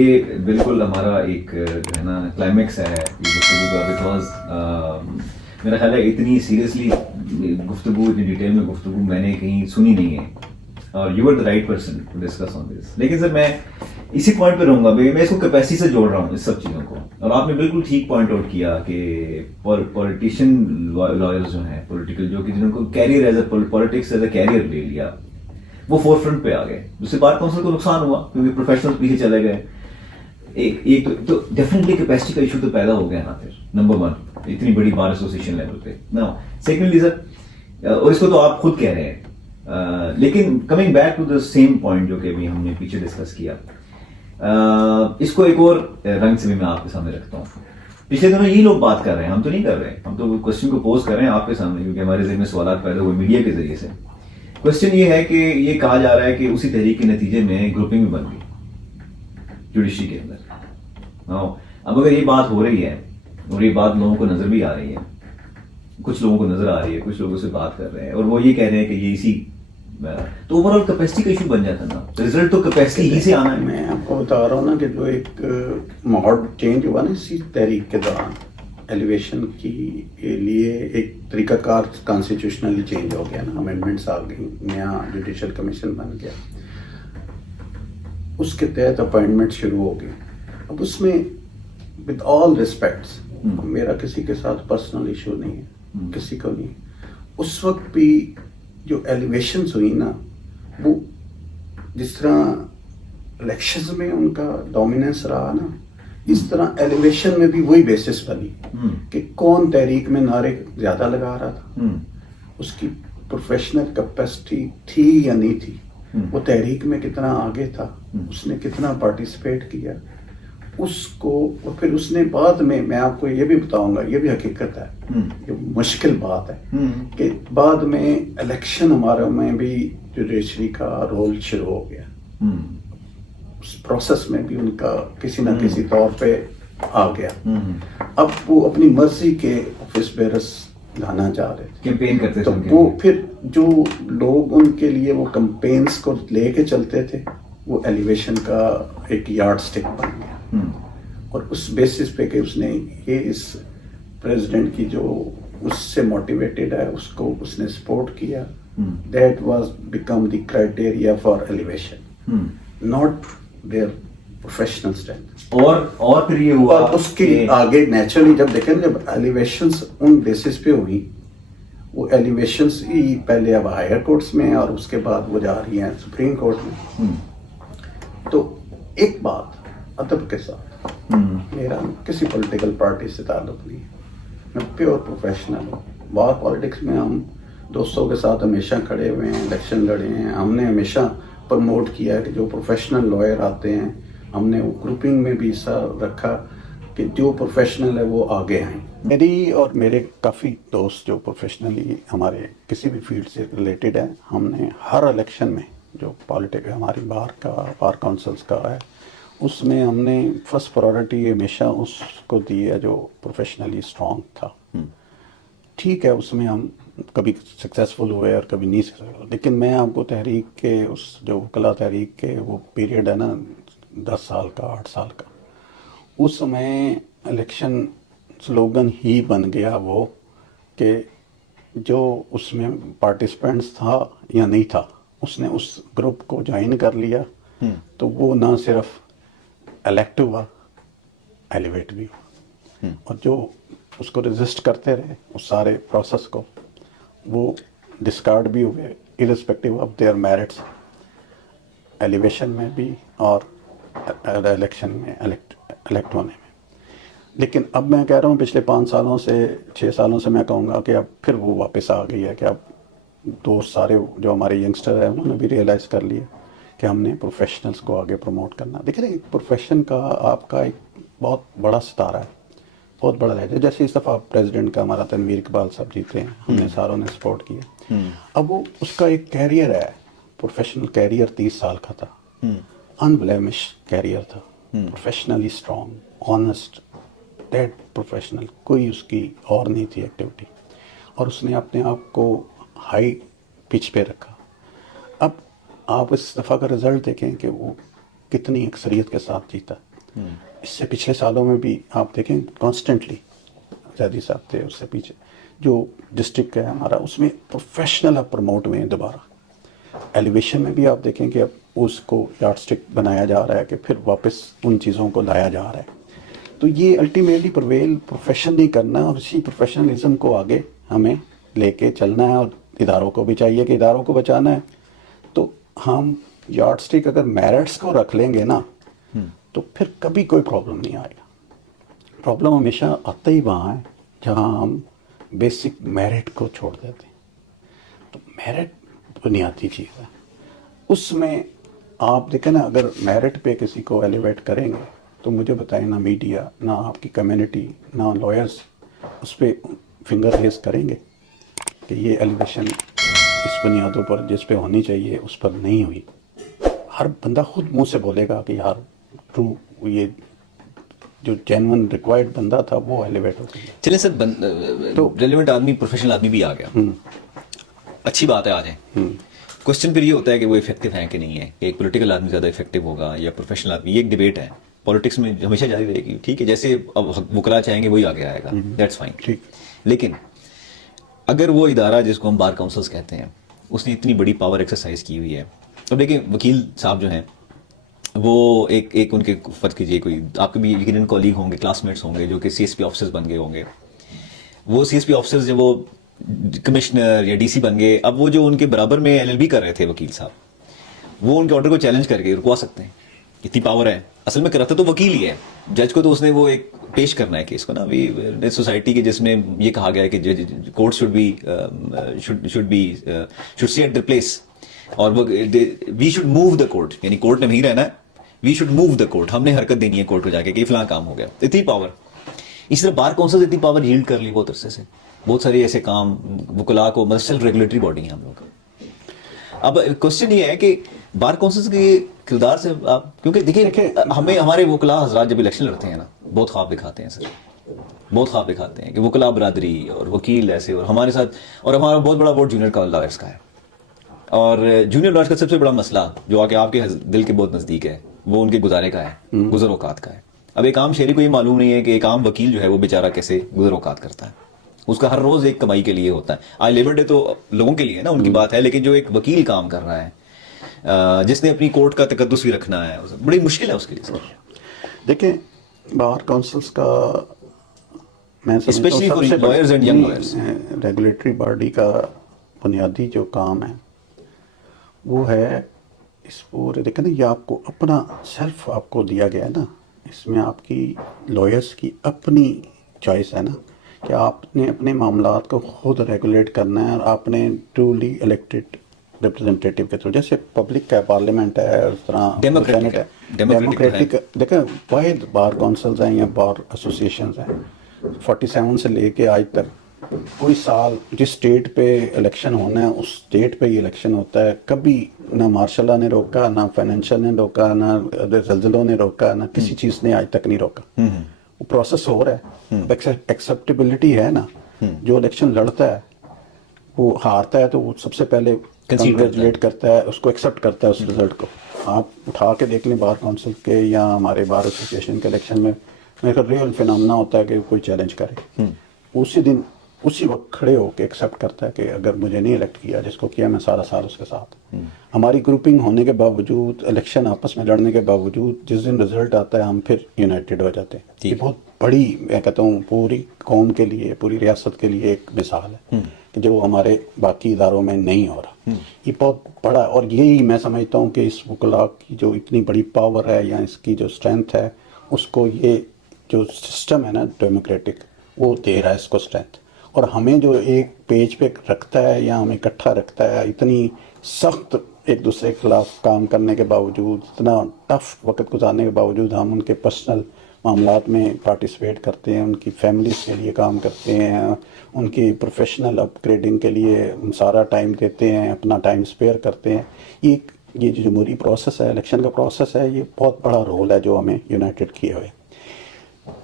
یہ بالکل ہمارا ایک جو ہے نا کلائمیکس ہے یہ گفتگو کا، بیکاز میرا خیال ہے اتنی سیریسلی گفتگو، اتنی ڈیٹیل میں گفتگو میں نے کہیں سنی نہیں ہے، اور you are the right person to discuss on this. لیکن سر میں اسی پوائنٹ پہ رہوں گا، میں اس کو کیپیسٹی سے جوڑ رہا ہوں اس سب چیزوں کو. اور آپ نے بالکل ٹھیک پوائنٹ آؤٹ کیا کہ پولیٹیشین لائرز جو ہیں پولیٹیکل، جو کہ جنہوں کو career as a politics as a career لے لیا، وہ فور فرنٹ پہ آ گئے. اس سے بار کونسل کو نقصان ہوا کیونکہ پروفیشنل پیچھے چلے گئے. ایک تو ڈیفینیٹلی کیپیسٹی کا ایشو تو پیدا ہو گیا نا پھر، نمبر ون اتنی بڑی بار ایسوسیشن لیول پہ نا. سیکنڈلی سر، اور اس کو تو آپ خود کہہ رہے ہیں، لیکن coming back to the same point جو کہ ابھی ہم نے پیچھے ڈسکس کیا، اس کو ایک اور رنگ سے بھی میں آپ کے سامنے رکھتا ہوں. پچھلے دنوں یہی لوگ بات کر رہے ہیں، ہم تو نہیں کر رہے، ہم تو کوشچن کو پوز کر رہے ہیں آپ کے سامنے کیونکہ ہمارے ذہن میں سوالات پیدا ہوئے میڈیا کے ذریعے سے. کوشچن یہ ہے کہ یہ کہا جا رہا ہے کہ اسی تحریک کے نتیجے میں گروپنگ بھی بن گئی جوڈیشری کے اندر. اب اگر یہ بات ہو رہی ہے اور یہ بات لوگوں کو نظر بھی آ رہی ہے، کچھ لوگوں کو نظر آ رہی ہے، کچھ لوگوں سے بات کر رہے ہیں اور وہ یہ کہہ رہے ہیں کہ یہ اسی، تو اوور آل کیپیسٹی کا ایشو بن جاتا نا. رزلٹ تو کیپیسٹی ہی سے آنا ہے. میں آپ کو بتا رہا ہوں نا کہ جو ایک ماحول چینج ہوا نا اسی تحریک کے دوران، ایلیویشن کے لیے ایک طریقہ کار کانسٹیٹیوشنلی چینج ہو گیا نا، امینڈمنٹس آ گئی، نیا جوڈیشل کمیشن بن گیا، اس کے تحت اپائنٹمنٹ شروع ہو گئی. اب اس میں ود آل ریسپیکٹس، میرا کسی کے ساتھ پرسنل ایشو نہیں ہے، کسی کو نہیں. اس وقت بھی جو ایلیویشنز ہوئی نا، وہ جس طرح الیکشنز میں ان کا ڈومیننس رہا نا، اس طرح ایلیویشن میں بھی وہی بیسس بنی کہ کون تحریک میں نعرے زیادہ لگا رہا تھا، اس کی پروفیشنل کیپیسٹی تھی یا نہیں تھی، وہ تحریک میں کتنا آگے تھا، اس نے کتنا پارٹیسپیٹ کیا اس کو. اور پھر اس نے بعد میں آپ کو یہ بھی بتاؤں گا، یہ بھی حقیقت ہے، یہ مشکل بات ہے کہ بعد میں الیکشن ہمارے میں بھی جوڈیشری کا رول شروع ہو گیا، اس پروسیس میں بھی ان کا کسی نہ کسی طور پہ آ گیا. اب وہ اپنی مرضی کے آفس بیرس لانا چاہ رہے تھے، کیمپین کرتے تو تھے. وہ پھر جو لوگ ان کے لیے وہ کمپینس کو لے کے چلتے تھے، وہ ایلیویشن کا ایک یارڈ سٹک بن گیا. اور اس بیسس پہ کہ اس نے یہ اس پریزیڈنٹ کی جو اس سے موٹیویٹڈ ہے اس کو اس نے سپورٹ کیا، that was become the criteria for elevation, not their professional strength. اور پھر یہ ہوا اس کے آگے نیچرلی جب دیکھیں جب ایلیویشنز ان بیسس پہ ہوئی، وہ ایلیویشنز ہی پہلے اب ہائر کورٹس میں اور اس کے بعد وہ جا رہی ہیں سپریم کورٹ میں. تو ایک بات ادب کے ساتھ، میرا کسی پولیٹیکل پارٹی سے تعلق نہیں ہے، میں پیور پروفیشنل ہوں. بار پالیٹکس میں ہم دوستوں کے ساتھ ہمیشہ کھڑے ہوئے ہیں، الیکشن لڑے ہیں، ہم نے ہمیشہ پروموٹ کیا ہے کہ جو پروفیشنل لائر آتے ہیں، ہم نے وہ گروپنگ میں بھی حصہ رکھا کہ جو پروفیشنل ہے وہ آگے آئیں. میری اور میرے کافی دوست جو پروفیشنلی ہمارے کسی بھی فیلڈ سے ریلیٹڈ ہیں، ہم نے ہر الیکشن میں جو پالیٹک ہماری بار کونسلز کا ہے، اس میں ہم نے فرسٹ پرائورٹی ہمیشہ اس کو دی ہے جو پروفیشنلی اسٹرانگ تھا. ٹھیک ہے، اس میں ہم کبھی سکسیزفل ہوئے اور کبھی نہیں سکسیزفل، لیکن میں آپ کو تحریک کے اس جو وکلا تحریک کے وہ پیریڈ ہے نا 10 سال کا 8 سال کا، اس میں الیکشن سلوگن ہی بن گیا وہ کہ جو اس میں پارٹیسپینٹس تھا یا نہیں تھا، اس نے اس گروپ کو جوائن کر لیا تو وہ نہ صرف الیکٹ ہوا، ایلیویٹ بھی ہوا. اور جو اس کو رجسٹ کرتے رہے اس سارے پروسیس کو، وہ ڈسکارڈ بھی ہوئے irrespective of their merits, elevation میں بھی اور الیکشن میں الیکٹ ہونے میں. لیکن اب میں کہہ رہا ہوں پچھلے 5 سالوں سے 6 سالوں سے میں کہوں گا کہ اب پھر وہ واپس آ گئی ہے کہ اب دوست سارے جو ہمارے ینگسٹر ہیں انہوں نے بھی ریئلائز کر لیا کہ ہم نے پروفیشنلز کو آگے پروموٹ کرنا. دیکھیں ایک پروفیشن کا آپ کا ایک بہت بڑا ستارہ ہے، بہت بڑا ہے. جیسے اس دفعہ پریزیڈنٹ کا ہمارا تنویر اقبال صاحب جیتے ہیں، ہم نے ساروں نے سپورٹ کیا. اب وہ اس کا ایک کیریئر ہے، پروفیشنل کیریئر 30 سال کا تھا، انبلیمش کیریئر تھا، professionally strong, honest, dead professional, کوئی اس کی اور نہیں تھی ایکٹیویٹی، اور اس نے اپنے آپ کو ہائی پچ پہ رکھا. اب آپ اس دفعہ کا رزلٹ دیکھیں کہ وہ کتنی اکثریت کے ساتھ جیتا. اس سے پچھلے سالوں میں بھی آپ دیکھیں کانسٹنٹلی زیدی صاحب تھے، اس سے پیچھے جو ڈسٹرکٹ ہے ہمارا اس میں پروفیشنل اب پروموٹ ہوئے ہیں دوبارہ. ایلیویشن میں بھی آپ دیکھیں کہ اب اس کو یارڈ اسٹک بنایا جا رہا ہے کہ پھر واپس ان چیزوں کو لایا جا رہا ہے. تو یہ الٹیمیٹلی پرویل پروفیشن نہیں کرنا، اور اسی پروفیشنلزم کو آگے ہمیں لے کے چلنا ہے، اور اداروں کو بھی چاہیے کہ اداروں کو بچانا ہے. تو ہم یارڈ اسٹک اگر میرٹس کو رکھ لیں گے نا تو پھر کبھی کوئی پرابلم نہیں آئے گا. پرابلم ہمیشہ آتا ہی وہاں ہے جہاں ہم بیسک میرٹ کو چھوڑ دیتے ہیں. تو میرٹ بنیادی چیز ہے. اس میں آپ دیکھیں نا، اگر میرٹ پہ کسی کو ایلیویٹ کریں گے تو مجھے بتائیں، نہ میڈیا، نہ آپ کی کمیونٹی، نہ لائرز اس پہ فنگر ریز کریں گے کہ یہ ایلیویشن اس بنیادوں پر جس پہ ہونی چاہیے اس پر نہیں ہوئی. ہر بندہ خود منہ سے بولے گا کہ یار ٹرو، یہ جو جینون ریکوائرڈ بندہ تھا وہ ایلیویٹ ہو گیا. چلیں سر، تو ریلیونٹ آدمی، پروفیشنل آدمی بھی آ گیا، اچھی بات ہے. آ جائیں. کوشچن پھر یہ ہوتا ہے کہ وہ افیکٹو ہے کہ نہیں ہے، کہ ایک پولیٹیکل آدمی زیادہ افیکٹو ہوگا یا پروفیشنل آدمی. یہ ایک ڈبیٹ ہے پالیٹکس میں، ہمیشہ جاری رہے گی. ٹھیک ہے، جیسے اب وکلا چاہیں گے وہی آگے آئے گا، دیٹس فائن. لیکن اگر وہ ادارہ جس کو ہم بار کاؤنسلس کہتے ہیں اس نے اتنی بڑی پاور ایکسرسائز کی ہوئی ہے. اب دیکھیں وکیل صاحب جو ہیں وہ ایک ان کے فرض کیجیے کوئی آپ کے بھی یقیناً کولیگ ہوں گے، کلاس میٹس ہوں گے جو کہ سی ایس پی آفیسرز بن گئے ہوں گے. وہ سی ایس پی آفیسرز جب وہ کمشنر یا ڈی سی بن گئے، اب وہ جو ان کے برابر میں ایل ایل بی کر رہے تھے وکیل صاحب، وہ ان کے آرڈر کو چیلنج کر کے رکوا سکتے ہیں. اتنی پاور ہے. اصل میں کرتا تو وکیل ہی ہے، جج کو تو اس نے وہ ایک پیش کرنا ہے کیس کو نا. سوسائٹی کے جس میں یہ کہا گیا ہے کہ court should stay at the place, اور we should move the court, یعنی کورٹ نے نہیں رہنا ہے، we should move the court. ہم نے حرکت دینی ہے کورٹ کو جا کے کہ فلاں کام ہو گیا. اتنی پاور. اس طرح بار کونسل اتنی پاور ییلڈ کر لی بہت عرصے سے. بہت سارے ایسے کام وکلا کو، مطلب سیلف ریگولیٹری باڈی ہیں ہم لوگ. اب کوشچن یہ ہے کہ بار کونسل کے کردار سے آپ، کیونکہ دیکھیں ہمیں ہمارے وکلا حضرات جب الیکشن لڑتے ہیں نا بہت خواب دکھاتے ہیں سر، بہت خواب دکھاتے ہیں کہ وکلا برادری اور وکیل ایسے، اور ہمارے ساتھ، اور ہمارا بہت بڑا ووٹ جونیئر کا لائرس کا ہے. اور جونیئر لائرس کا سب سے بڑا مسئلہ جو کہ آپ کے دل کے بہت نزدیک ہے وہ ان کے گزارے کا ہے، گزر اوقات کا ہے. اب ایک عام شہری کو یہ معلوم نہیں ہے کہ ایک عام وکیل جو ہے وہ بیچارہ کیسے گزر اوقات کرتا ہے. اس کا ہر روز ایک کمائی کے لیے ہوتا ہے. آج لیبر ڈے تو لوگوں کے لیے ہے نا، ان کی بات ہے، لیکن جو ایک وکیل کام کر رہا ہے جس نے اپنی کورٹ کا تقدس بھی رکھنا ہے، بڑی مشکل ہے اس کے لیے. دیکھیں بار کونسلس کا میں specially for lawyers and young lawyers, regulatory body کا بنیادی جو کام ہے وہ ہے اس پورے، دیکھیں نا، یہ آپ کو اپنا سیلف آپ کو دیا گیا ہے نا. اس میں آپ کی لائرس کی اپنی چوائس ہے نا کہ آپ نے اپنے معاملات کو خود ریگولیٹ کرنا ہے، اور آپ نے ٹرولی الیکٹڈ ریپرزنٹیٹیو کے تھرو، جیسے پبلک کا پارلیمنٹ ہے اس طرح سینٹ ہے، ڈیموکریٹک. دیکھیں واحد بار کونسلز ہیں یا بار ایسوسیشنز ہیں 47 سے لے کے آج تک کوئی سال جس اسٹیٹ پہ الیکشن ہونا ہے اس اسٹیٹ پہ ہی الیکشن ہوتا ہے. کبھی نہ مارشل لا نے روکا، نہ فائنینشیل نے روکا، نہ زلزلوں نے روکا، نہ کسی چیز نے آج تک نہیں روکا. وہ پروسیس ہو رہا ہے. ایکسیپٹیبلٹی ہے نا. جو الیکشن لڑتا ہے وہ ہارتا ہے تو وہ سب سے پہلے کنگریچولیٹ کرتا ہے، اس کو ایکسیپٹ کرتا ہے اس رزلٹ کو. آپ اٹھا کے دیکھ لیں بار کونسل کے یا ہمارے بار ایسوسیشن کے الیکشن میں میرا ریئل فینامنا ہوتا ہے کہ کوئی چیلنج کرے، اسی دن اسی وقت کھڑے ہو کے ایکسیپٹ کرتا ہے کہ اگر مجھے نہیں الیکٹ کیا، جس کو کیا میں سارا سال اس کے ساتھ. ہماری گروپنگ ہونے کے باوجود، الیکشن آپس میں لڑنے کے باوجود، جس دن رزلٹ آتا ہے ہم پھر یونائٹڈ ہو جاتے ہیں. یہ بہت بڑی، میں کہتا ہوں پوری قوم کے لیے، پوری ریاست کے لیے ایک مثال ہے کہ جو ہمارے باقی اداروں میں نہیں ہو رہا. یہ بہت بڑا، اور یہی میں سمجھتا ہوں کہ اس وکلا کی جو اتنی بڑی پاور ہے یا اس کی جو اسٹرینتھ ہے، اس کو یہ جو سسٹم ہے نا ڈیموکریٹک، وہ دے رہا ہے اس کو اسٹرینتھ. اور ہمیں جو ایک پیج پہ رکھتا ہے یا ہمیں اکٹھا رکھتا ہے، اتنی سخت ایک دوسرے کے خلاف کام کرنے کے باوجود، اتنا ٹف وقت گزارنے کے باوجود، ہم ان کے پرسنل معاملات میں پارٹیسپیٹ کرتے ہیں، ان کی فیملیز کے لیے کام کرتے ہیں، ان کی پروفیشنل اپ گریڈنگ کے لیے سارا ٹائم دیتے ہیں، اپنا ٹائم اسپیئر کرتے ہیں. یہ جو جمہوری پروسیس ہے، الیکشن کا پروسیس ہے، یہ بہت بڑا رول ہے جو ہمیں یونائٹڈ کیے ہوئے.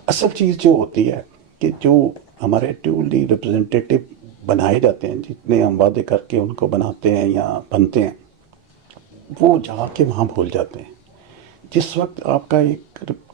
اصل چیز جو ہوتی ہے کہ جو ہمارے ٹرولی ریپرزنٹیٹیو بنائے جاتے ہیں، جتنے ہم وعدے کر کے ان کو بناتے ہیں یا بنتے ہیں، وہ جا کے وہاں بھول جاتے ہیں. جس وقت آپ کا ایک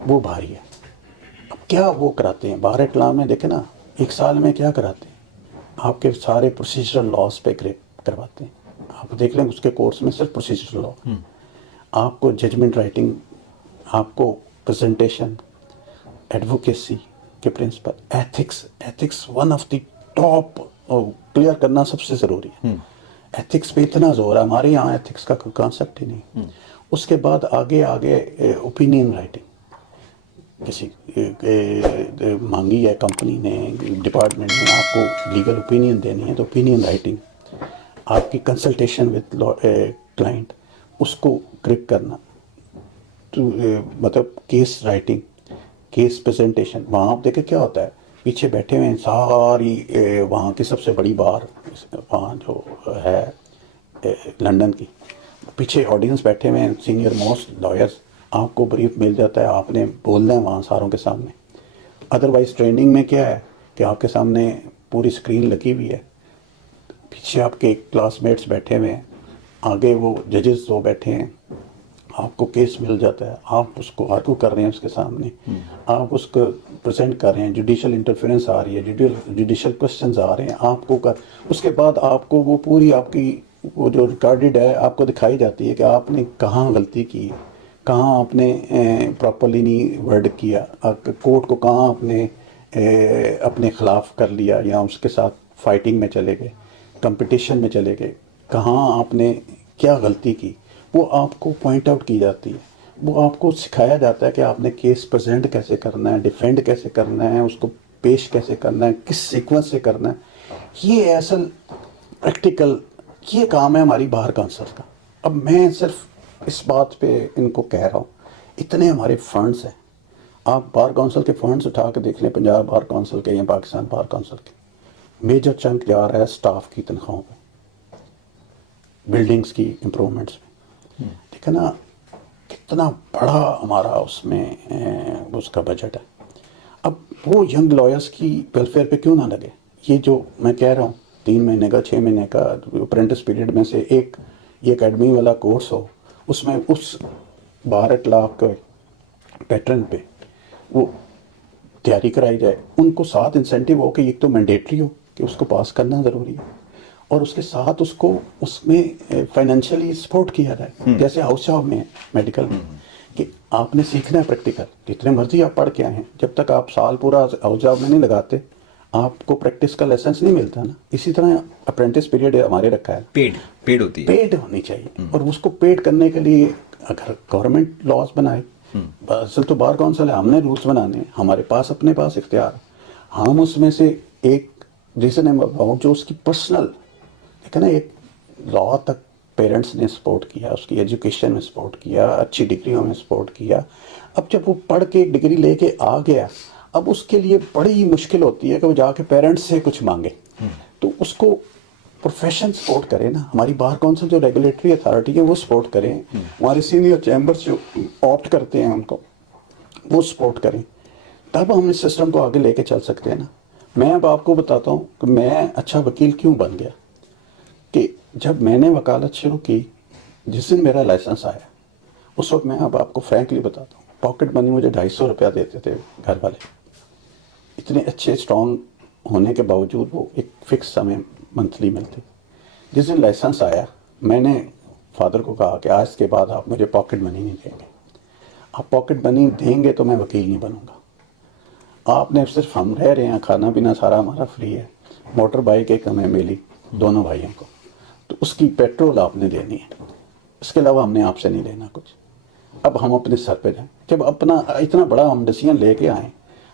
وہ بھاری ہے. اب کیا وہ کراتے ہیں بار اطلاع میں؟ دیکھیں نا 1 سال میں کیا کراتے ہیں، آپ کے سارے پروسیجرل لاس پہ کرواتے ہیں. آپ دیکھ لیں اس کے کورس میں صرف پروسیجرل لا، آپ کو ججمنٹ رائٹنگ، آپ کو پریزنٹیشن، ایڈوکیسی کے principle, ethics one of the top clear کرنا سب سے ضروری ہے. ایتھکس پہ اتنا زور ہے، ہمارے یہاں ایتھکس کا کوئی کانسیپٹ ہی نہیں. اس کے بعد آگے اوپینین رائٹنگ، کسی مانگی ہے کمپنی نے، ڈپارٹمنٹ نے آپ کو لیگل اوپینین دینی ہے تو اوپینین رائٹنگ، آپ کی کنسلٹیشن وتھ کلائنٹ، اس کو گرپ کرنا، مطلب کیس رائٹنگ، کیس پریزنٹیشن. وہاں آپ دیکھیں کیا ہوتا ہے، پیچھے بیٹھے ہوئے ہیں ساری وہاں کی سب سے بڑی بار وہاں جو ہے لنڈن کی، پیچھے آڈینس بیٹھے ہوئے ہیں سینئر موسٹ لائرز. آپ کو بریف مل جاتا ہے، آپ نے بولنا ہے وہاں ساروں کے سامنے. ادروائز ٹریننگ میں کیا ہے کہ آپ کے سامنے پوری اسکرین لگی ہوئی ہے، پیچھے آپ کے کلاس میٹس بیٹھے ہوئے ہیں، آگے وہ ججز وہ بیٹھے ہیں، آپ کو کیس مل جاتا ہے، آپ اس کو آرگو کر رہے ہیں اس کے سامنے، آپ اس کو پریزنٹ کر رہے ہیں، جوڈیشل انٹرفیرنس آ رہی ہے، جوڈیشل کوشچنز آ رہے ہیں آپ کو اس کے بعد آپ کو وہ پوری آپ کی وہ جو ریکارڈڈ ہے آپ کو دکھائی جاتی ہے کہ آپ نے کہاں غلطی کی، کہاں آپ نے پراپرلی نہیں ورڈ کیا، کورٹ کو کہاں آپ نے اپنے خلاف کر لیا یا اس کے ساتھ فائٹنگ میں چلے گئے، کمپٹیشن میں چلے گئے، کہاں آپ نے کیا غلطی کی، وہ آپ کو پوائنٹ آؤٹ کی جاتی ہے. وہ آپ کو سکھایا جاتا ہے کہ آپ نے کیس پریزنٹ کیسے کرنا ہے، ڈیفینڈ کیسے کرنا ہے، اس کو پیش کیسے کرنا ہے، کس سیکوینس سے کرنا ہے. یہ اصل پریکٹیکل یہ کام ہے ہماری بار کونسل کا. اب میں صرف اس بات پہ ان کو کہہ رہا ہوں، اتنے ہمارے فنڈز ہیں، آپ بار کونسل کے فنڈز اٹھا کے دیکھ لیں، پنجاب بار کونسل کے یا پاکستان بار کونسل کے، میجر چنک جا رہا ہے سٹاف کی تنخواہوں پہ، بلڈنگز کی امپرومنٹس میں. ٹھیک ہے نا، کتنا بڑا ہمارا اس میں اس کا بجٹ ہے. اب وہ ینگ لائرس کی ویلفیئر پہ کیوں نہ لگے؟ یہ جو میں کہہ رہا ہوں 3 مہینے کا 6 مہینے کا اپرینٹس پیریڈ میں سے ایک یہ اکیڈمی والا کورس ہو، اس میں اس 12 لاکھ پیٹرن پہ وہ تیاری کرائی جائے. ان کو ساتھ انسینٹیو ہو کہ ایک تو مینڈیٹری ہو کہ اس کو پاس کرنا ضروری ہے، اور اس کے ساتھ اس کو اس میں فائنینشلی سپورٹ کیا جائے، جیسے ہاؤس جاب میں میڈیکل میں کہ آپ نے سیکھنا ہے پریکٹیکل. جتنے مرضی آپ پڑھ کے آئے ہیں، جب تک آپ سال پورا ہاؤس جاب میں نہیں لگاتے آپ کو پریکٹس کا لائسنس نہیں ملتا نا. اسی طرح اپرینٹس پیریڈ ہمارے رکھا ہے، پیڈ ہوتی ہے، پیڈ ہونی چاہیے. اور اس کو پیڈ کرنے کے لیے اگر گورنمنٹ لاز بنائے، اصل تو بار کونسل ہے، ہم نے رولس بنانے ہیں، ہمارے پاس اپنے پاس اختیار، ہم اس میں سے ایک ریزن جو اس کی پرسنل لیکن ایک لا تک پیرنٹس نے سپورٹ کیا، اس کی ایجوکیشن میں سپورٹ کیا، اچھی ڈگریوں میں سپورٹ کیا. اب جب وہ پڑھ کے ڈگری لے کے آ گیا، اب اس کے لیے بڑی مشکل ہوتی ہے کہ وہ جا کے پیرنٹس سے کچھ مانگے. تو اس کو پروفیشن سپورٹ کرے نا، ہماری بار کونسل جو ریگولیٹری اتھارٹی ہے وہ سپورٹ کریں، ہمارے سینئر چیمبرز جو آپٹ کرتے ہیں ان کو وہ سپورٹ کریں، تب ہم اس سسٹم کو آگے لے کے چل سکتے ہیں نا. میں اب آپ کو بتاتا ہوں کہ میں اچھا وکیل کیوں بن گیا. کہ جب میں نے وکالت شروع کی، جس دن میرا لائسنس آیا، اس وقت میں اب آپ کو فرینکلی بتاتا ہوں، پاکٹ منی مجھے 250 روپیہ دیتے تھے گھر والے، اتنے اچھے اسٹرانگ ہونے کے باوجود وہ ایک فکس سمے منتھلی ملتے. جس دن لائسنس آیا میں نے فادر کو کہا کہ آج کے بعد آپ مجھے پاکٹ منی نہیں دیں گے، آپ پاکٹ منی دیں گے تو میں وکیل نہیں بنوں گا. آپ نے صرف ہم رہ رہے ہیں، کھانا پینا سارا ہمارا فری ہے، موٹر بائک ایک ہمیں ملی دونوں بھائیوں کو، تو اس کی پیٹرول آپ نے دینی ہے، اس کے علاوہ ہم نے آپ سے نہیں لینا کچھ. اب ہم اپنے سر پہ جائیں، جب اپنا اتنا بڑا ہم ڈیسیجن لے کے آئیں،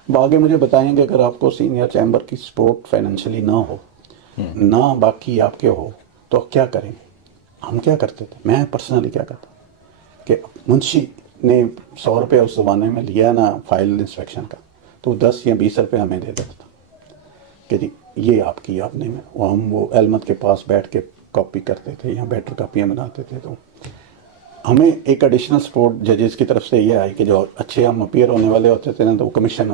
اب آگے مجھے بتائیں گے اگر آپ کو سینئر چیمبر کی سپورٹ فائنینشلی نہ ہو، نہ باقی آپ کے ہو، تو کیا کریں. ہم کیا کرتے تھے، میں پرسنلی کیا کرتا کہ منشی نے 100 روپے اس زمانے میں لیا نا فائل انسپیکشن کا، تو 10 یا 20 روپے ہمیں دے دیتا تھا کہ جی یہ آپ کی آپ نے. ہم وہ علمت کے پاس بیٹھ کے کاپی کرتے تھے یا بیٹر کاپیاں بناتے تھے. تو ہمیں ایک ایڈیشنل سپورٹ ججز کی طرف سے یہ آئی کہ جو اچھے ہم اپیئر ہونے والے ہوتے تھے نا، تو وہ کمیشن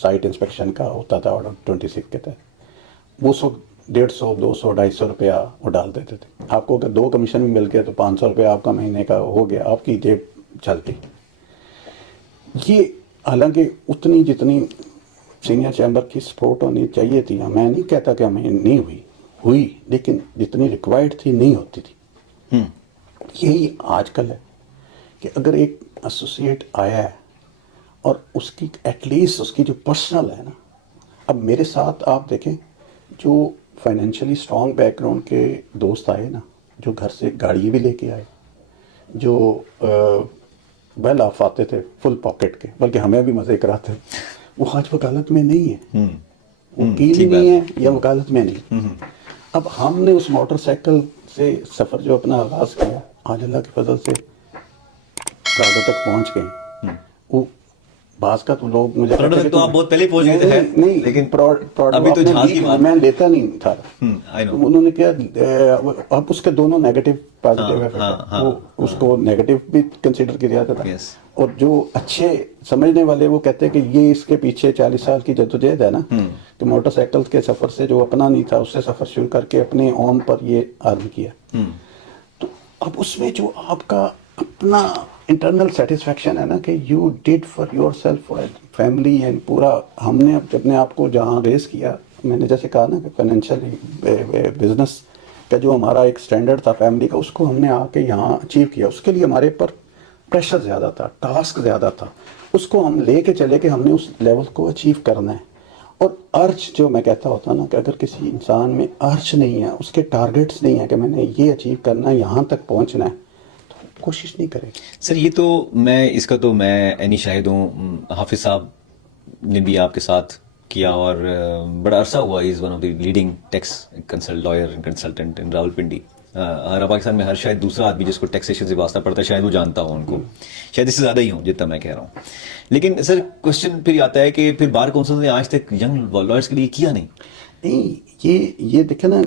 سائٹ انسپیکشن کا ہوتا تھا آرڈر 26 کے تحت، وہ 150 200 250 روپیہ وہ ڈال دیتے تھے. آپ کو اگر 2 کمیشن بھی مل گئے تو 500 روپیہ آپ کا مہینے کا ہو گیا، آپ کی جیب چلتی. یہ حالانکہ اتنی جتنی سینئر چیمبر کی سپورٹ ہونی چاہیے تھی، میں نہیں کہتا کہ ہمیں نہیں ہوئی، لیکن جتنی ریکوائرڈ تھی نہیں ہوتی تھی. یہی آج کل ہے کہ اگر ایک ایسوسیٹ آیا ہے اور اس کی ایٹ لیسٹ اس کی جو پرسنل ہے نا، اب میرے ساتھ آپ دیکھیں جو فائنینشلی اسٹرانگ بیک گراؤنڈ کے دوست آئے نا، جو گھر سے گاڑی بھی لے کے آئے، جو ویل آف آتے تھے فل پاکٹ کے، بلکہ ہمیں بھی مزے کراتے، وہ آج وکالت میں نہیں ہے، وکیل ہی نہیں ہے یا وکالت میں نہیں. اب ہم نے اس موٹر سائیکل سے سفر جو اپنا آغاز کیا، آج اللہ کے فضل سے پراڈو تک پہنچ گئے. وہ بعض کا تو لوگ مجھے پراڈو تک تو آپ بہت پہلے پہنچ گئے تھے، نہیں، لیکن پراڈو ابھی تو آپ نے جہاز کی بات میں لیتا نہیں تھا. I know. انہوں نے کیا، اب اس کے دونوں نیگیٹو پازیٹیو افیکٹ، وہ اس کو نیگیٹو بھی کنسیڈر کیا جاتا تھا. اور جو اچھے سمجھنے والے وہ کہتے ہیں کہ یہ اس کے پیچھے 40 سال کی جدوجہد ہے نا، کہ موٹر سائیکل کے سفر سے جو اپنا نہیں تھا اس سے سفر شروع کر کے اپنے اون پر یہ عرض کیا. تو اب اس میں جو آپ کا اپنا انٹرنل سیٹسفیکشن ہے نا کہ you did for your self family and پورا، ہم نے اب اپنے آپ کو جہاں ریز کیا، میں نے جیسے کہا نا کہ فائنینشلی بزنس کا جو ہمارا ایک سٹینڈرڈ تھا فیملی کا، اس کو ہم نے آ کے یہاں اچیو کیا. اس کے لیے ہمارے پر پریشر زیادہ تھا، ٹاسک زیادہ تھا، اس کو ہم لے کے چلے کہ ہم نے اس لیول کو اچیو کرنا ہے. اور ارج جو میں کہتا ہوتا نا کہ اگر کسی انسان میں ارج نہیں ہے، اس کے ٹارگیٹس نہیں ہے کہ میں نے یہ اچیو کرنا ہے، یہاں تک پہنچنا ہے، تو کوشش نہیں کرے. سر یہ تو اس کا تو میں عینی شاہد ہوں. حافظ صاحب نے بھی آپ کے ساتھ کیا اور بڑا عرصہ ہوا. He is one of the leading tax lawyer and consultant in Rawalpindi. Pakistan میں ہر شاید دوسرا آدمی جس کو ٹیکسیشن سے واسطہ پڑتا ہے شاید وہ جانتا ہو ان کو، شاید اس سے زیادہ ہی ہوں جتنا میں کہہ رہا ہوں. لیکن سر کوشچن پھر آتا ہے کہ پھر بار کونسل نے آج تک ینگ لائرس کے لیے کیا نہیں. یہ دیکھیں نا،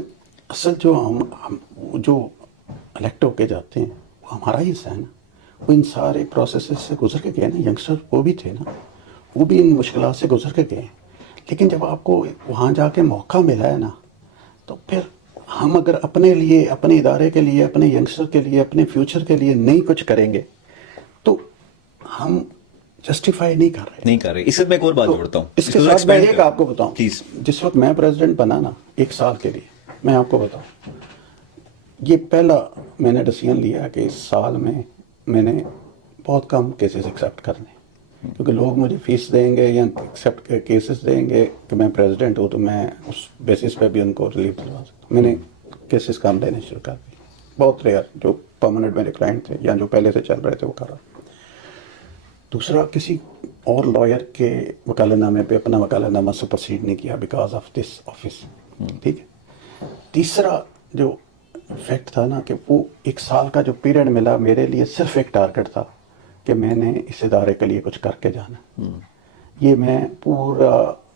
اصل جو ہم جو الیکٹ ہو کے جاتے ہیں وہ ہمارا ہی حصہ ہے نا. وہ ان سارے پروسیسز سے گزر کے گئے نا. ینگسٹر وہ بھی تھے نا، وہ بھی ان مشکلات سے گزر کے گئے. لیکن جب آپ کو وہاں جا کے موقع ملا ہے نا، تو پھر ہم اگر اپنے لیے، اپنے ادارے کے لیے، اپنے ینگسٹر کے لیے، اپنے فیوچر کے لیے نہیں کچھ کریں گے تو ہم جسٹیفائی نہیں کر رہے. اس سے میں ایک اور بات جوڑتا ہوں. اس کے ساتھ میں ایک آپ کو بتاؤں، پلیز. جس وقت میں پریزیڈنٹ بنا نا 1 سال کے لیے، میں آپ کو بتاؤں، یہ پہلا میں نے ڈیسیژن لیا کہ اس سال میں نے بہت کم کیسز ایکسیپٹ کرنے، کیونکہ لوگ مجھے فیس دیں گے یا ایکسیپٹ کیسز دیں گے کہ میں پریزیڈنٹ ہوں، تو میں اس بیسس پہ بھی ان کو ریلیف دلوا سکتا ہوں. میں نے کیسز کم لینے شروع کر دی. بہت ریئر جو پرماننٹ میرے کلائنٹ تھے یا جو پہلے سے چل رہے تھے وہ کر رہا. دوسرا، کسی اور لائر کے وکالت نامے پہ اپنا وکالت نامہ سپرسیڈ نہیں کیا بیکاز آف دس آفس. ٹھیک ہے. تیسرا جو فیکٹ تھا نا کہ وہ 1 سال کا جو پیریڈ ملا میرے لیے، صرف ایک ٹارگٹ تھا کہ میں نے اس ادارے کے لیے کچھ کر کے جانا. یہ میں پورا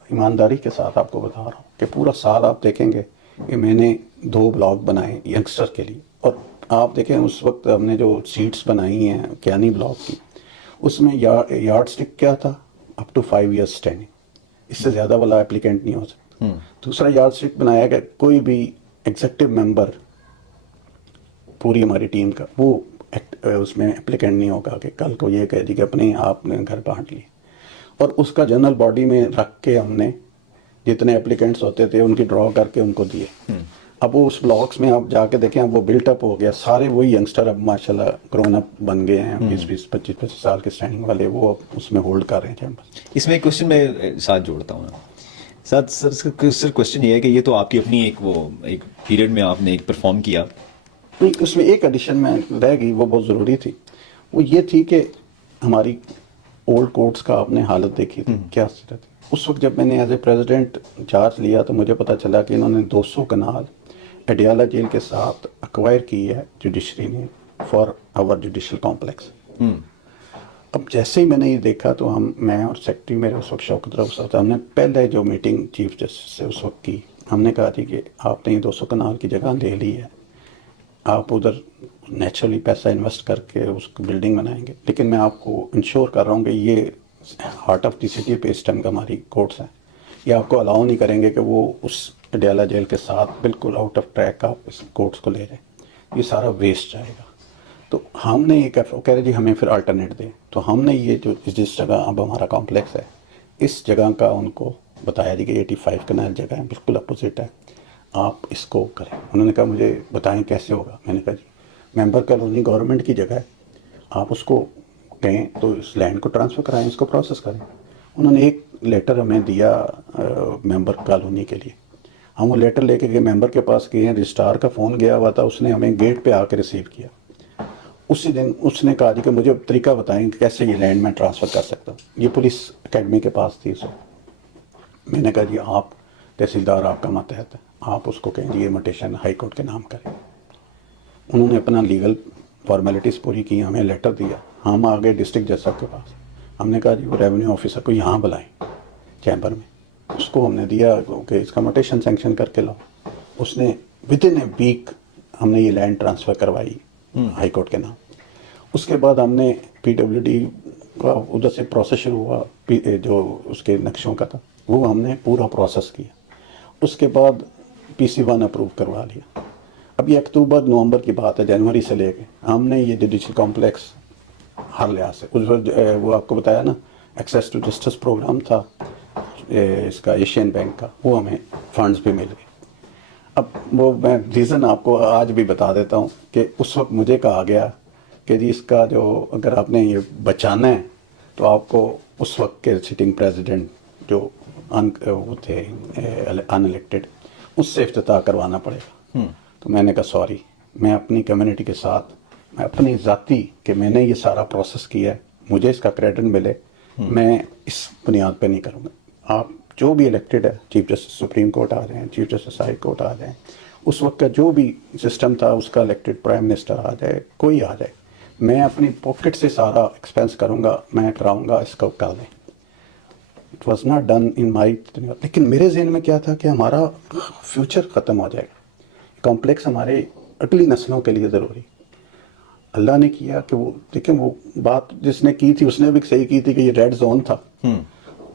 ایمانداری کے ساتھ آپ کو بتا رہا ہوں کہ پورا سال آپ دیکھیں گے کہ میں نے 2 بلاگ بنائے ینگسٹر کے لیے. اور آپ دیکھیں اس وقت ہم نے جو سیٹس بنائی ہیں کیانی بلاک کی، اس میں یارڈ سٹک کیا تھا، اپ ٹو 5 ایئرس ٹریننگ. اس سے زیادہ والا اپلیکینٹ نہیں ہو سکتا. دوسرا یارڈ سٹک بنایا کہ کوئی بھی ایگزیکٹو ممبر پوری ہماری ٹیم کا وہ اس میں اپلیکینٹ نہیں ہوگا کہ کل کو یہ کہہ دی کہ اپنے آپ نے گھر بانٹ لیے. اور اس کا جنرل باڈی میں رکھ کے ہم نے جتنے اپلیکینٹس ہوتے تھے ان کی ڈرا کر کے ان کو دیے. اب وہ اس بلاکس میں آپ جا کے دیکھیں وہ بلٹ اپ ہو گیا. سارے وہی ینگسٹر اب ماشاءاللہ گرون اپ بن گئے ہیں، 20 25 سال کے اسٹینڈنگ والے، وہ اب اس میں ہولڈ کر رہے ہیں چیمبر. اس میں ایک کوشچن میں ساتھ جوڑتا ہوں نا ساتھ. سر کوشچن یہ ہے کہ یہ تو آپ کی اپنی ایک پیریڈ میں آپ نے ایک پرفارم کیا. اس میں ایک ایڈیشن میں رہ گئی، وہ بہت ضروری تھی. وہ یہ تھی کہ ہماری اولڈ کورٹس کا آپ نے حالت دیکھی تھی کیا تھی. اس وقت جب میں نے ایز اے پریزیڈنٹ چارج لیا تو مجھے پتا چلا کہ انہوں نے 200 کنال اڈیالہ جیل کے ساتھ ایکوائر کی ہے جوڈیشری نے فار آور جوڈیشل کمپلیکس. اب جیسے ہی میں نے یہ دیکھا تو میں اور سیکرٹری میرے اس وقت شوکت رؤف صاحب، ہم نے پہلے جو میٹنگ چیف جسٹس سے اس وقت کی، ہم نے کہا تھی کہ آپ نے یہ 200 کنال کی جگہ لے لی ہے، آپ ادھر نیچرلی پیسہ انویسٹ کر کے اس کو بلڈنگ بنائیں گے، لیکن میں آپ کو انشور کر رہا ہوں کہ یہ ہارٹ آف دی سٹی پہ اس ٹائم کا ہماری کورٹس ہیں، یہ آپ کو الاؤ نہیں کریں گے کہ وہ اس اڈیالہ جیل کے ساتھ بالکل آؤٹ آف ٹریک آپ اس کورٹس کو لے جائیں، یہ سارا ویسٹ جائے گا. تو ہم نے یہ کہہ رہے جی ہمیں پھر الٹرنیٹ دیں. تو ہم نے یہ جو جس جگہ اب ہمارا کمپلیکس ہے اس جگہ کا ان کو بتایا جی کہ 85 کنال جگہ ہے بالکل اپوزٹ ہے, آپ اس کو کریں. انہوں نے کہا مجھے بتائیں کیسے ہوگا. میں نے کہا جی ممبر کالونی گورنمنٹ کی جگہ ہے, آپ اس کو کہیں تو اس لینڈ کو ٹرانسفر کرائیں, اس کو پروسیس کریں. انہوں نے ایک لیٹر ہمیں دیا ممبر کالونی کے لیے. ہم وہ لیٹر لے کے گئے, ممبر کے پاس گئے ہیں, رجسٹرار کا فون گیا ہوا تھا, اس نے ہمیں گیٹ پہ آ کے ریسیو کیا. اسی دن اس نے کہا جی کہ مجھے طریقہ بتائیں کہ کیسے یہ لینڈ میں ٹرانسفر کر سکتا ہوں. یہ پولیس اکیڈمی کے پاس تھی. سو میں نے کہا جی آپ تحصیلدار آپ کا ماتحت ہے, آپ اس کو کہیں جی یہ میٹیشن ہائی کورٹ کے نام کریں. انہوں نے اپنا لیگل فارمیلٹیز پوری کی, ہمیں لیٹر دیا. ہم آ گئے ڈسٹرکٹ جج صاحب کے پاس. ہم نے کہا جی وہ ریونیو آفیسر کو یہاں بلائیں چیمبر میں. اس کو ہم نے دیا کہ اس کا میٹیشن سینکشن کر کے لاؤ. اس نے ود ان اے ویک ہم نے یہ لینڈ ٹرانسفر کروائی ہائی کورٹ کے نام. اس کے بعد ہم نے پی ڈبلیو ڈی کا ادھر سے پروسیس شروع ہوا, جو اس کے نقشوں کا تھا وہ ہم نے پورا پروسیس کیا. اس کے بعد پی سی 1 اپروو کروا لیا. اب یہ اکتوبر نومبر کی بات ہے, جنوری سے لے کے ہم نے یہ جوڈیشل کمپلیکس ہر لحاظ سے اس وقت وہ آپ کو بتایا نا ایکسیس ٹو جسٹس پروگرام تھا اس کا ایشین بینک کا, وہ ہمیں فنڈز بھی مل گئے. اب وہ میں ریزن آپ کو آج بھی بتا دیتا ہوں کہ اس وقت مجھے کہا گیا کہ جی اس کا جو اگر آپ نے یہ بچانا ہے تو آپ کو اس وقت کے سٹنگ پریزیڈنٹ جو وہ تھے ان الیکٹڈ, اس سے افتتاح کروانا پڑے گا. تو میں نے کہا سوری, میں اپنی کمیونٹی کے ساتھ میں اپنی ذاتی کہ میں نے یہ سارا پروسیس کیا ہے, مجھے اس کا کریڈٹ ملے, میں اس بنیاد پہ نہیں کروں گا. آپ جو بھی الیکٹڈ ہے, چیف جسٹس سپریم کورٹ آ جائیں, چیف جسٹس ہائی کورٹ آ جائیں, اس وقت کا جو بھی سسٹم تھا اس کا الیکٹڈ پرائم منسٹر آ جائے, کوئی آ جائے, میں اپنی پاکٹ سے سارا ایکسپینس کروں گا, میں کراؤں گا, اس کو کر لیں. It was not done in my. لیکن میرے ذہن میں کیا تھا کہ ہمارا فیوچر ختم ہو جائے گا, کمپلیکس ہمارے اگلی نسلوں کے لیے ضروری. اللہ نے کیا کہ وہ دیکھیں, وہ بات جس نے کی تھی اس نے بھی صحیح کی تھی کہ یہ ریڈ زون تھا.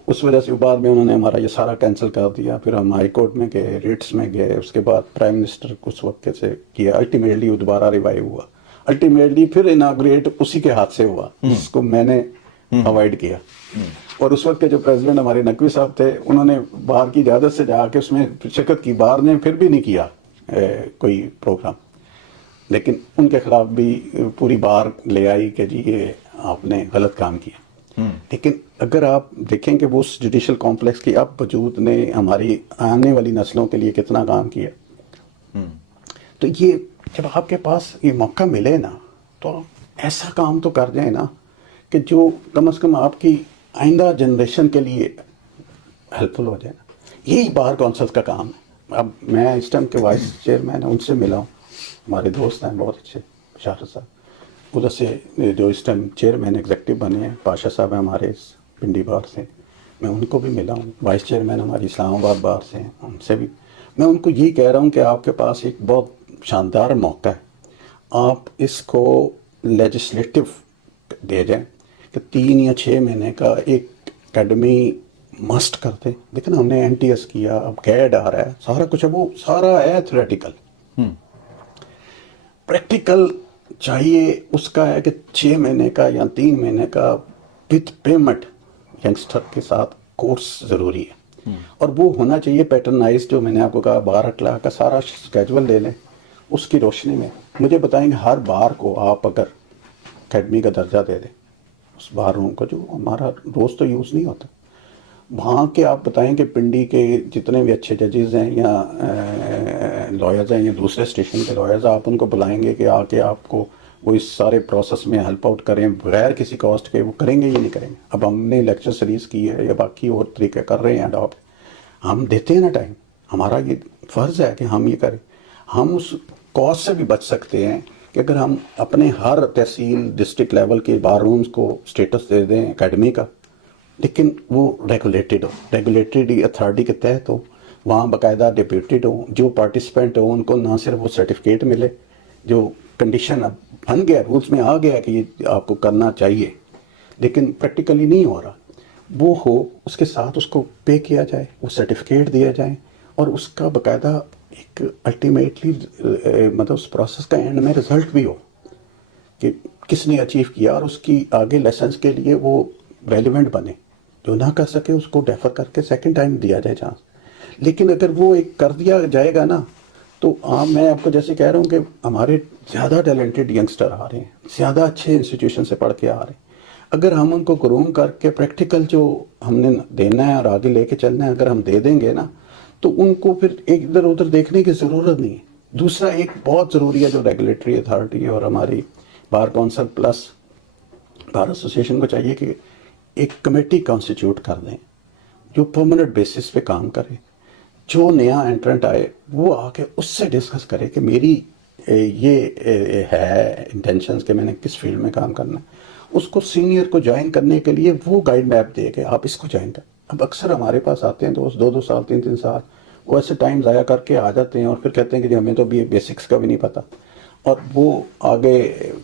اس وجہ سے بعد میں انہوں نے ہمارا یہ سارا کینسل کر دیا. پھر ہم ہائی کورٹ میں گئے, ریٹس میں گئے, اس کے بعد پرائم منسٹر اس وقت سے کیا. الٹیمیٹلی وہ دوبارہ ریوائیو ہوا. الٹیمیٹلی پھر اناگریٹ اسی کے ہاتھ سے ہوا, جس کو میں نے اوائڈ کیا. اور اس وقت کے جو پریزیڈنٹ ہمارے نقوی صاحب تھے, انہوں نے باہر کی اجازت سے جا کے اس میں شرکت کی. باہر نے پھر بھی نہیں کیا کوئی پروگرام, لیکن ان کے خلاف بھی پوری بار لے آئی کہ جی یہ آپ نے غلط کام کیا. لیکن اگر آپ دیکھیں کہ وہ اس جوڈیشل کمپلیکس کی اب وجود نے ہماری آنے والی نسلوں کے لیے کتنا کام کیا, تو یہ جب آپ کے پاس یہ موقع ملے نا تو آپ ایسا کام تو کر جائیں نا کہ جو کم از کم آپ کی آئندہ جنریشن کے لیے ہیلپ فل ہو جائے نا. یہی بار کونسل کا کام ہے. اب میں اس ٹائم کے وائس چیئرمین ہیں, ان سے ملا ہوں, ہمارے دوست ہیں بہت اچھے, بشارت صاحب. ادھر سے جو اس ٹائم چیئرمین ایگزیکٹو بنے ہیں پاشا صاحب ہیں ہمارے پنڈی بار سے, میں ان کو بھی ملا ہوں. وائس چیئرمین ہماری اسلام آباد بار سے ہیں, ان سے بھی میں ان کو یہی کہہ رہا ہوں کہ آپ کے پاس ایک بہت شاندار موقع ہے, آپ اس کو لیجسلیٹو دے جائیں کہ 3 یا 6 مہینے کا ایک اکیڈمی مسٹ کرتے. لیکن ہم نے این ٹی ایس کیا, اب کیڈ آ رہا ہے, سارا کچھ, اب وہ سارا ہے تھیوریٹیکل. پریکٹیکل چاہیے اس کا ہے کہ 6 مہینے کا یا 3 مہینے کا وتھ پیمنٹ ینگسٹر کے ساتھ کورس ضروری ہے. اور وہ ہونا چاہیے پیٹرنائز, جو میں نے آپ کو کہا 12 لاکھ کا سارا اسکیجول لے لیں. اس کی روشنی میں مجھے بتائیں گے ہر بار کو آپ اگر اکیڈمی کا درجہ دے دیں اس بار روم کو, جو ہمارا روز تو یوز نہیں ہوتا, وہاں کے آپ بتائیں کہ پنڈی کے جتنے بھی اچھے ججز ہیں یا لائرز ہیں یا دوسرے اسٹیشن کے لائرز, آپ ان کو بلائیں گے کہ آ کے آپ کو وہ اس سارے پروسیس میں ہیلپ آؤٹ کریں بغیر کسی کاسٹ کے, وہ کریں گے یا نہیں کریں گے. اب ہم نے لیکچر سیریز کی ہے یا باقی اور طریقے کر رہے ہیں اڈاپٹ, ہم دیتے ہیں نا ٹائم, ہمارا یہ فرض ہے کہ ہم یہ کریں. ہم اس کاسٹ سے بھی بچ سکتے ہیں کہ اگر ہم اپنے ہر تحصیل ڈسٹرکٹ لیول کے بار رومز کو اسٹیٹس دے دیں اکیڈمی کا, لیکن وہ ریگولیٹڈ ہو, ریگولیٹری اتھارٹی کے تحت ہو, وہاں باقاعدہ ڈپیوٹیڈ ہو, جو پارٹیسپینٹ ہو ان کو نہ صرف وہ سرٹیفکیٹ ملے, جو کنڈیشن اب بن گیا, رولز میں آ گیا کہ یہ آپ کو کرنا چاہیے, لیکن پریکٹیکلی نہیں ہو رہا, وہ ہو, اس کے ساتھ اس کو پے کیا جائے, وہ سرٹیفکیٹ دیا جائے, اور اس کا باقاعدہ ایک الٹیمیٹلی مطلب اس پروسیس کا اینڈ میں رزلٹ بھی ہو کہ کس نے اچیو کیا اور اس کی آگے لیسنس کے لیے وہ ریلیونٹ بنے. جو نہ کر سکے اس کو ڈیفر کر کے سیکنڈ ٹائم دیا جائے چانس. لیکن اگر وہ ایک کر دیا جائے گا نا تو میں آپ کو جیسے کہہ رہا ہوں کہ ہمارے زیادہ ٹیلنٹڈ ینگسٹر آ رہے ہیں, زیادہ اچھے انسٹیٹیوشن سے پڑھ کے آ رہے ہیں. اگر ہم ان کو گروم کر کے پریکٹیکل جو ہم نے دینا ہے اور آگے لے کے چلنا ہے اگر ہم دے دیں گے نا تو ان کو پھر ایک ادھر ادھر دیکھنے کی ضرورت نہیں ہے. دوسرا ایک بہت ضروری ہے جو ریگولیٹری اتھارٹی اور ہماری bar council plus bar association کو چاہیے کہ ایک کمیٹی کانسٹیٹیوٹ کر دیں جو پرماننٹ بیسس پہ کام کرے. جو نیا انٹرنٹ آئے وہ آ کے اس سے ڈسکس کرے کہ میری یہ ہے انٹینشنز کہ میں نے کس فیلڈ میں کام کرنا ہے. اس کو سینئر کو جوائن کرنے کے لیے وہ گائیڈ میپ دے کہ آپ اس کو جوائن کریں. اب اکثر ہمارے پاس آتے ہیں دوست 2 سال 3 سال وہ ایسے ٹائم ضائع کر کے آ جاتے ہیں اور پھر کہتے ہیں کہ جی ہمیں تو ابھی بیسکس کا بھی نہیں پتہ, اور وہ آگے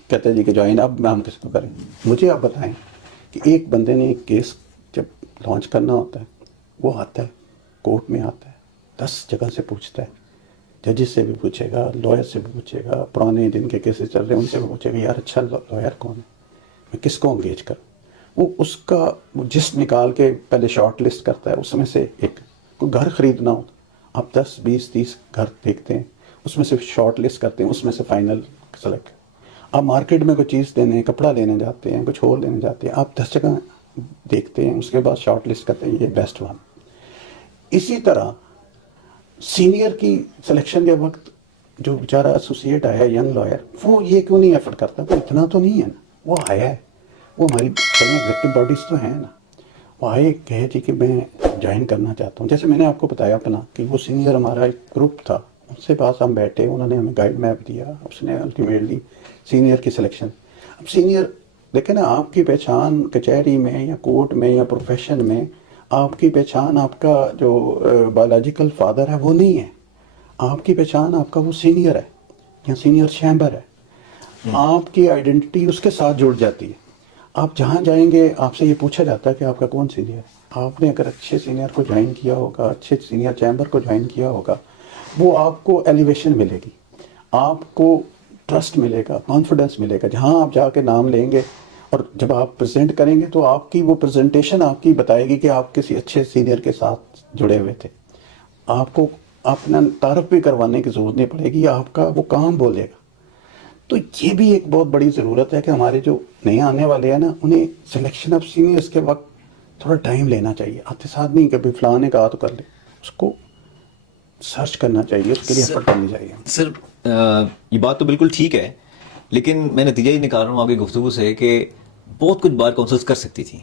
کہتے ہیں جی کہ جوائن اب ہم کس کو کریں. مجھے آپ بتائیں کہ ایک بندے نے ایک کیس جب لانچ کرنا ہوتا ہے وہ آتا ہے کورٹ میں آتا ہے 10 جگہ سے پوچھتا ہے, ججز سے بھی پوچھے گا, لائر سے بھی پوچھے گا, پرانے جن کے کیسز چل رہے ہیں ان سے بھی پوچھے گا یار اچھا لائر کون ہے, میں کس کو انگیج کروں. وہ اس کا جس نکال کے پہلے شارٹ لسٹ کرتا ہے اس میں سے ایک کوئی گھر خریدنا ہو آپ 10 20 30 گھر دیکھتے ہیں اس میں سے شارٹ لسٹ کرتے ہیں اس میں سے فائنل سلیکٹ. آپ مارکیٹ میں کوئی چیز دینے کپڑا لینے جاتے ہیں کچھ اور لینے جاتے ہیں آپ 10 جگہ دیکھتے ہیں اس کے بعد شارٹ لسٹ کرتے ہیں یہ بیسٹ ون. اسی طرح سینئر کی سلیکشن کے وقت جو بیچارہ ایسوسیٹ آیا ینگ لائر وہ یہ کیوں نہیں ایفرٹ کرتا, وہ اتنا تو نہیں ہے نا, وہ آیا ہے وہ ہماری ایگزیکٹو باڈیز تو ہیں نا, وہ آئے کہے جی کہ میں جوائن کرنا چاہتا ہوں. جیسے میں نے آپ کو بتایا اپنا کہ وہ سینئر ہمارا ایک گروپ تھا ان سے پاس ہم بیٹھے انہوں نے ہمیں گائیڈ میپ دیا اس نے الٹیمیٹلی سینئر کی سلیکشن. اب سینئر دیکھیں نا آپ کی پہچان کچہری میں یا کورٹ میں یا پروفیشن میں آپ کی پہچان آپ کا جو بایولوجیکل فادر ہے وہ نہیں ہے, آپ کی پہچان آپ کا وہ سینئر ہے یا سینئر چیمبر ہے. آپ کی آئیڈینٹی اس کے ساتھ جڑ جاتی ہے. آپ جہاں جائیں گے آپ سے یہ پوچھا جاتا ہے کہ آپ کا کون سینئر ہے. آپ نے اگر اچھے سینئر کو جوائن کیا ہوگا اچھے سینئر چیمبر کو جوائن کیا ہوگا وہ آپ کو ایلیویشن ملے گی, آپ کو ٹرسٹ ملے گا, کانفیڈنس ملے گا. جہاں آپ جا کے نام لیں گے اور جب آپ پریزنٹ کریں گے تو آپ کی وہ پریزنٹیشن آپ کی بتائے گی کہ آپ کسی اچھے سینئر کے ساتھ جڑے ہوئے تھے. آپ کو اپنا تعارف بھی کروانے کی ضرورت نہیں پڑے گی, آپ کا وہ کام بولے گا. تو یہ بھی ایک بہت بڑی ضرورت ہے کہ ہمارے جو نئے آنے والے ہیں نا انہیں سلیکشن آف سینئرس کے وقت تھوڑا ٹائم لینا چاہیے. آتے ساتھ نہیں کہ فلاں نے کہا تو کر لے, اس کو سرچ کرنا چاہیے, اس کے لیے ایفرٹ کرنی چاہیے. سر یہ بات تو بالکل ٹھیک ہے لیکن میں نتیجہ یہ نکال رہا ہوں آپ کی گفتگو سے کہ بہت کچھ بار کونسلز کر سکتی تھی.